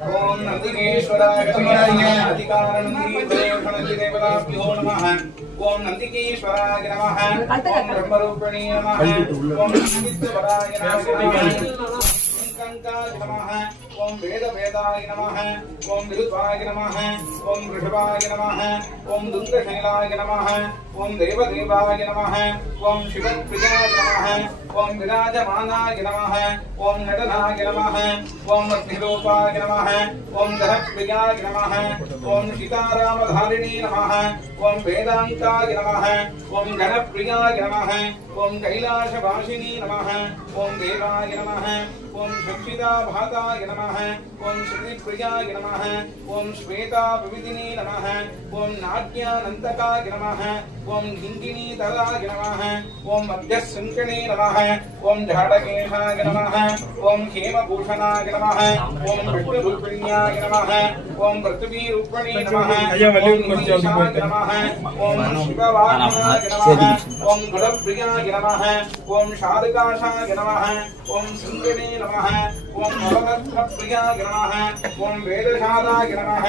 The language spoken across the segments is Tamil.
ओम नंदिकेश्वराय अधिकारणदेवताभ्यो नमः। ओम नंदिकेश्वराय नमः। ओम ब्रह्मरूपिणे नमः। ओम नंदीश्वराय नमः। कंकाय नमः। ओम वेदाय नमः। ओम विरुद्धाय नमः। ओम वृषभाय नमः। ओम दुंगशैलाय नमः। ओम देवदेवाय नमः। ओम शिवप्रियाय नमः। ओम विराजमानाय नमः। ओम नटनाय नमः। ओम अग्निरूपाय नमः। ओम दहप्रियाय नमः। ओम सीतारामधारिणी नमः। ओम वेदांताय नमः। ओम गणप्रियाय नमः। ओम कैलासवासिनी नमः। ओम देवाय नमः। ओम शक्षिताभाताय नमः। ओम श्रीप्रियाय नमः। ओम श्वेता विविदिनी नमः। ओम नाट्यानंतकाय नमः। ओम हिंगिनीतराय नमः। ओम मध्यसंकणे नमः। ओम झाडकेशाय नमः। ओम हेमभूषणाय नमः। ओम विष्णुरूपिण्याय नमः। ओम पृथ्वीरूपिणे नमः। ओम नीशाय नमः। ओम शिववाहनाय नमः। ओम गुणप्रियाय नमः। ओम शारकाशाय नमः। ओम सिंहणे नमः। ओम नवरत्नप्रियाय नमः। ओम वेदशालाय नमः।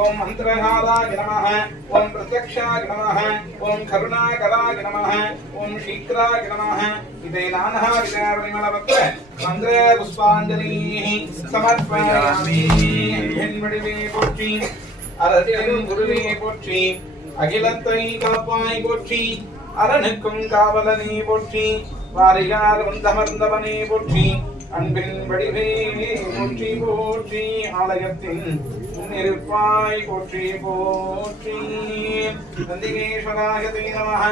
ओम मंत्रशालाय नमः। ओम प्रत्यक्षाय नमः। ओम करुणाकराय नमः। ओम शीघ्राय नमः। इते नानः विचारणिमलपत्र मंत्र पुष्पांजलिः समर्पयामि। हिन्वडिवे पोற்றி அரசின் குருவே போற்றி அகிலத்தை காப்பாய் போற்றி அரணுக்கும் காவலனே போற்றி வாரியார் வந்தமர்ந்தவனே போற்றி அன்பின் வடிவே போற்றி போற்றி ஆலயத்தின் முன்னிருப்பாய் போற்றி போற்றி நந்திகேஸ்வராய நமः.